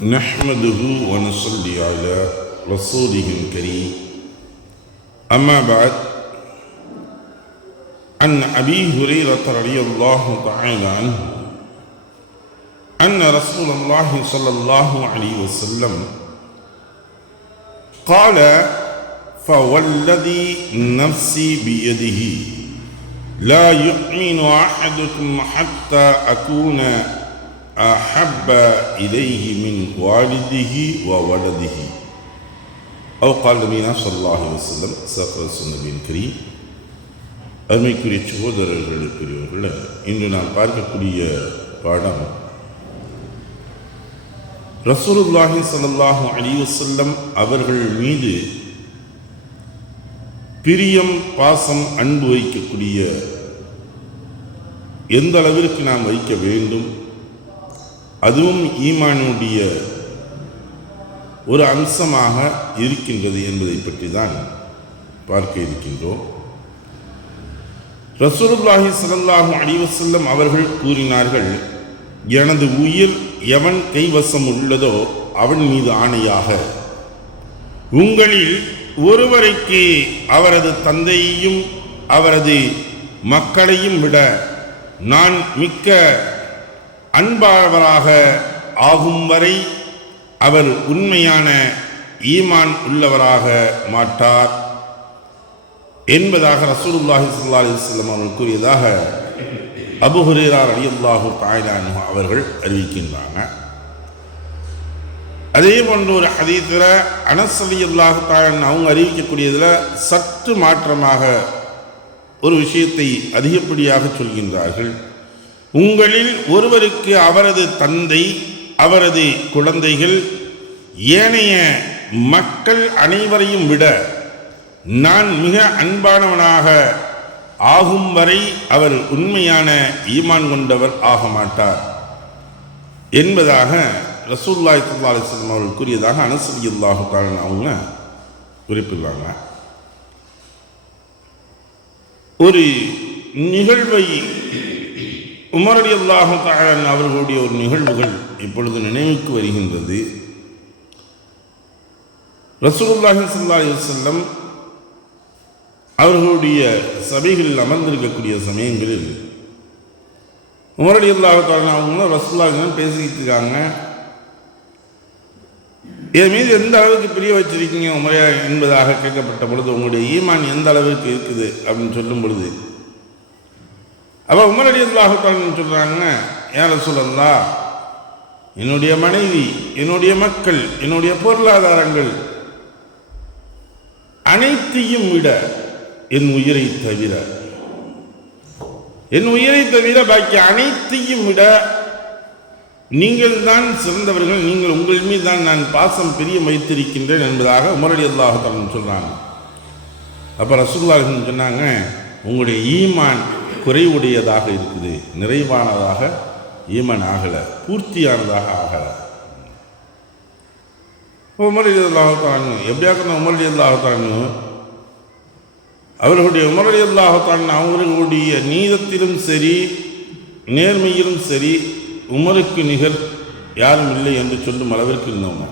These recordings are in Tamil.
نحمده ونصلي على رسوله الكريم أما بعد عن أبي هريرة رضي الله تعالى عنه أن رسول الله صلى الله عليه وسلم قال فوالذي نفسي بيده لا يؤمن أحدكم حتى أكون أحب إليه من والده وولده أو قال نبينا صلى الله عليه وسلم صدق رسول النبي الكريم. அருமைக்குரிய சகோதரர்களுக்குரியவர்கள, இன்று நாம் பார்க்கக்கூடிய பாடம் ரசூலுல்லாஹி ஸல்லல்லாஹு அலைஹி வஸல்லம் அவர்கள் மீது பிரியம், பாசம், அன்பு வைக்கக்கூடிய எந்த அளவிற்கு நாம் வைக்க வேண்டும், அதுவும் ஈமானுடைய ஒரு அம்சமாக இருக்கின்றது என்பதை பற்றி தான் பார்க்க இருக்கின்றோம். ரசூலுல்லாஹி ஸல்லல்லாஹு அலைஹி வஸல்லம் அவர்கள் கூறினார்கள், எனது உயிர் எவன் கைவசம் உள்ளதோ அவன் மீது ஆணையாக, உங்களில் ஒருவருக்கு அவரது தந்தையையும் அவரது மக்களையும் விட நான் மிக்க அன்பானவராக ஆகும் வரை அவர் உண்மையான ஈமான் உள்ளவராக மாட்டார் என்பதாக ரசூலுல்லாஹி ஸல்லல்லாஹு அலைஹி வஸல்லம் அவர்கள் கூறியதாக அபூ ஹுரைரா ரலியல்லாஹு தஆலா அன்ஹு அவர்கள் அறிவிக்கின்றாங்க. அதே போன்ற ஒரு ஹதீஸில் அனஸ் ரலியல்லாஹு தஆலா அன்ஹு அவங்க அறிவிக்கக்கூடியதில் சற்று மாற்றமாக ஒரு விஷயத்தை அதிகப்படியாக சொல்கின்றார்கள். உங்களில் ஒருவருக்கு அவரது தந்தை, அவரது குழந்தைகள், ஏனைய மக்கள் அனைவரையும் விட நான் மிக அன்பானவனாக ஆகும் வரை அவர் உண்மையான ஈமான் கொண்டவர் ஆக மாட்டார் என்பதாக ரசூலுல்லாஹி ஸல்லல்லாஹு அலைஹி வஸல்லம் அவர்கள் கூறியதாக அனஸ் ரலியல்லாஹு தஆலா அவங்க குறிப்பிடுறாங்க. ஒரு நிகழ்வை உமர் ரலியல்லாஹு தஆலா அவர்களுடைய ஒரு நிகழ்வுகள் இப்பொழுது நினைவுக்கு வருகின்றது. ரசூலுல்லாஹி ஸல்லல்லாஹு அலைஹி வஸல்லம் அவர்களுடைய சபைகளில் அமர்ந்திருக்கக்கூடிய சமயங்களில் உமர் ரலியல்லாஹு தஆலா அவங்க ரசூலுல்லாஹி பேசிக்கிட்டு இருக்காங்க. என் மீது எந்த அளவுக்கு பிரிய வச்சிருக்கீங்க உமரே என்பதாக கேட்கப்பட்ட பொழுது, உங்களுடைய ஈமான் எந்த அளவுக்கு இருக்குது அப்படின்னு சொல்லும் பொழுது, அப்போ உமர் ரலியல்லாஹு தஆலா சொல்கிறாங்க, யா ரசூலல்லாஹ், என்னுடைய மனைவி, என்னுடைய மக்கள், என்னுடைய பொருளாதாரங்கள் அனைத்தையும் விட என் உயிரை தவிர பாக்கி அனைத்தையும் விட நீங்கள் தான் சிறந்தவர்கள், நீங்கள் உங்கள் மீது தான் நான் பாசம் பிரியம் வைத்திருக்கின்றேன் என்பதாக உமர் ரலியல்லாஹு தஆலா சொல்கிறாங்க. அப்போ ரசூலுல்லாஹி சொன்னாங்க, உங்களுடைய ஈமான் குறைவுடையதாக இருக்குது, நிறைவானதாக ஈமான் ஆகலை, பூர்த்தியானதாக ஆகலை. உமர் ரலியல்லாஹு தஆலா எப்படியாக்க உமர் ரலியல்லாஹு தஆலா அவர்களுடைய உமர் ரலியல்லாஹு தஆலா அவர்களுடைய நீதத்திலும் சரி நேர்மையிலும் சரி உமருக்கு நிகர் யாரும் இல்லை என்று சொல்லும் அளவிற்கு இருந்தவங்க.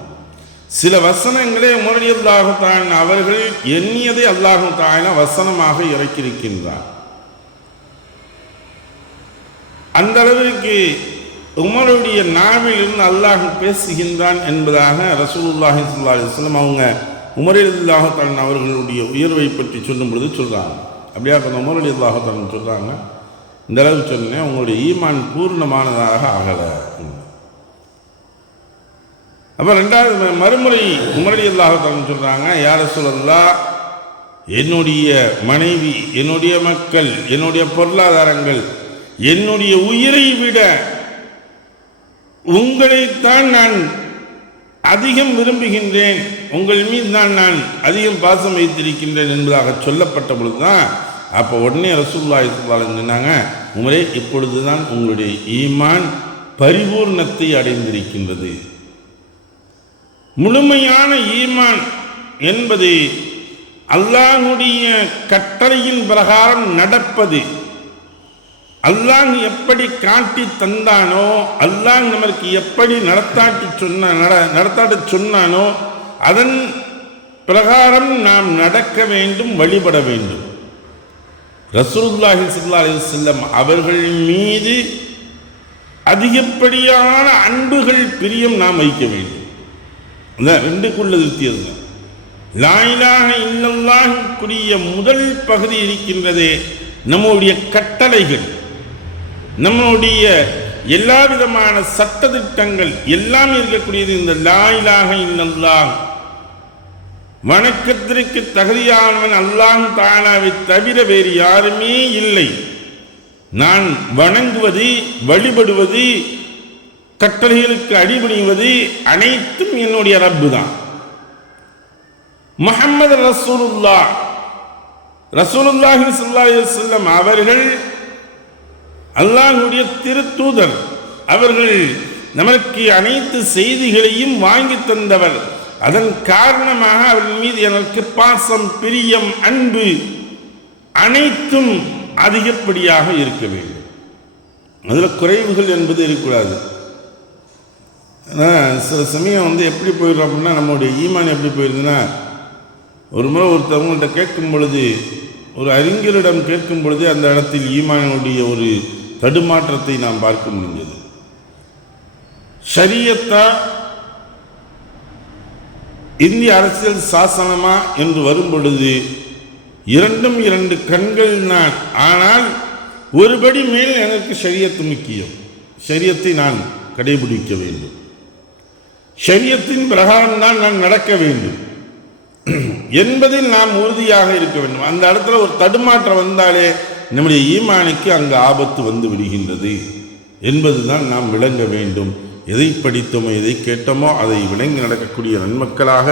சில வசனங்களே உமர் ரலியல்லாஹு தஆலா அவர்கள் எண்ணியதை அல்லாஹு தஆலா வசனமாக இறக்கியிருக்கின்றார். அந்த அளவிற்கு உமருடைய நாவில் இருந்து அல்லாஹ் பேசுகின்றான் என்பதாக ரசூலுல்லாஹி ஸல்லல்லாஹு அலைஹி வஸல்லம் அவங்க உமர் ரலியல்லாஹு தஆலா அவர்களுடைய உயர்வை பற்றி சொல்லும் பொழுது சொல்கிறாங்க. அப்படியா உமர் ரலியல்லாஹு தஆலா சொல்கிறாங்க, இந்த அளவு சொன்னேன், உங்களுடைய ஈமான் பூர்ணமானதாக ஆகலை. அப்போ ரெண்டாவது மறுமுறை உமர் ரலியல்லாஹு தஆலா சொல்கிறாங்க, யா ரசூலல்லாஹ், என்னுடைய மனைவி, என்னுடைய மக்கள், என்னுடைய பொருளாதாரங்கள், என்னுடைய உயிரை விட உங்களைத்தான் நான் அதிகம் விரும்புகின்றேன், உங்கள் மீது தான் நான் அதிகம் பாசம் வைத்திருக்கின்றேன் என்பதாக சொல்லப்பட்ட பொழுதுதான் அப்போ உடனே ரசூலுல்லாஹி ஸல்லல்லாஹு அலைஹி வஸல்லம் சொன்னாங்க, உமரே, இப்பொழுதுதான் உங்களுடைய ஈமான் பரிபூர்ணத்தை அடைந்திருக்கின்றது. முழுமையான ஈமான் என்பது அல்லாஹ்வுடைய கட்டளையின் பிரகாரம் நடப்பது, அல்லாஹ் எப்படி காட்டி தந்தானோ, அல்லாஹ் நமக்கு எப்படி நடத்தாட்ட சொன்னானோ அதன் பிரகாரம் நாம் நடக்க வேண்டும், வழிபட வேண்டும். ரசூலுல்லாஹி ஸல்லல்லாஹு அலைஹி வஸல்லம் அவர்கள் மீது அதிகப்படியான அன்புகள், பிரியம் நாம் வைக்க வேண்டும். அந்த ரெண்டுக்குள்ள வித்தியாசம். லா இலாஹ இல்லல்லாஹ்வுடைய முதல் பகுதி இருக்கின்றதே நம்முடைய கட்டளைகள், நம்முடைய எல்லா விதமான சட்டதிட்டங்கள் எல்லாம் இருக்கக்கூடியது இந்த லா இலாஹ இல்லல்லாஹ். வணக்கத்திற்கு தகுதியானவன் அல்லாஹ் தஆலாவை தவிர வேறு யாருமே இல்லை. நான் வணங்குவது, வழிபடுவது, கட்டளைகளுக்கு அடிபணிவது அனைத்தும் என்னுடைய ரப்பு தான். முஹம்மது ரசூலுல்லாஹி ஸல்லல்லாஹு அலைஹி வஸல்லம் அவர்கள் அல்லாஹ்வுடைய திருத்தூதர். அவர்கள் நமக்கு அனைத்து செய்திகளையும் வாங்கி தந்தவர். அதன் காரணமாக அவர்கள் மீது எனக்கு பாசம், பிரியம், அன்பு அனைத்தும் அதிகப்படியாக இருக்க வேண்டும். அதில் குறைவுகள் என்பது இருக்கக்கூடாது. சில சமயம் எப்படி போயிடுறோம் அப்படின்னா, நம்மளுடைய ஈமான் எப்படி போயிடுதுன்னா, ஒரு முறை ஒருத்தவங்கள்ட்ட கேட்கும் பொழுது, ஒரு அறிஞரிடம் கேட்கும் பொழுது அந்த இடத்தில் ஈமானுடைய ஒரு தடுமாற்றத்தை நாம் பார்க்க முடிஞ்சது. ஷரியத்தா, இந்திய அரசியல் சாசனமா என்று வரும் பொழுது இரண்டும் இரண்டு கண்கள் நான். ஆனால் ஒருபடி மேல் எனக்கு ஷரியத்து முக்கியம். ஷரியத்தை நான் கடைபிடிக்க வேண்டும், ஷரியத்தின் பிரகாரம் தான் நான் நடக்க வேண்டும் என்பதில் நாம் உறுதியாக இருக்க வேண்டும். அந்த இடத்துல ஒரு தடுமாற்றம் வந்தாலே நம்முடைய ஈமானுக்கு அங்கு ஆபத்து வந்து விடுகின்றது என்பதுதான் நாம் விளங்க வேண்டும். எதை படித்தோமோ, எதை கேட்டோமோ அதை விளங்கி நடக்கக்கூடிய நன்மக்களாக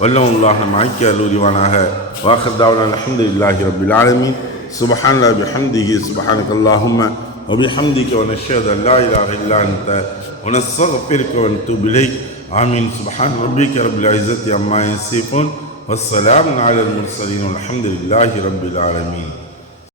வல்லல்லாஹ் நம் ஆக்கி அருள்வானாக. வாஹர்தாவனா அல்ஹம்துலில்லாஹி ரப்பில் ஆலமீன். சுப்ஹானல்லாஹி பிஹம்திஹி சுப்ஹானக்கல்லாஹும்ம வ பிஹம்திக வ நஷ்ஹது அன் லா இலாஹ இல்லா அன்த வ நஸ்தக்ஃபிருக வ நதூபு இலைக். ஆமீன். சுப்ஹான ரப்பிக ரப்பில் இஸ்ஸத்தி அம்மா யசிஃபூன் வஸ்ஸலாமு அலல் முர்ஸலீன் வல்ஹம்துலில்லாஹி ரப்பில் ஆலமீன்.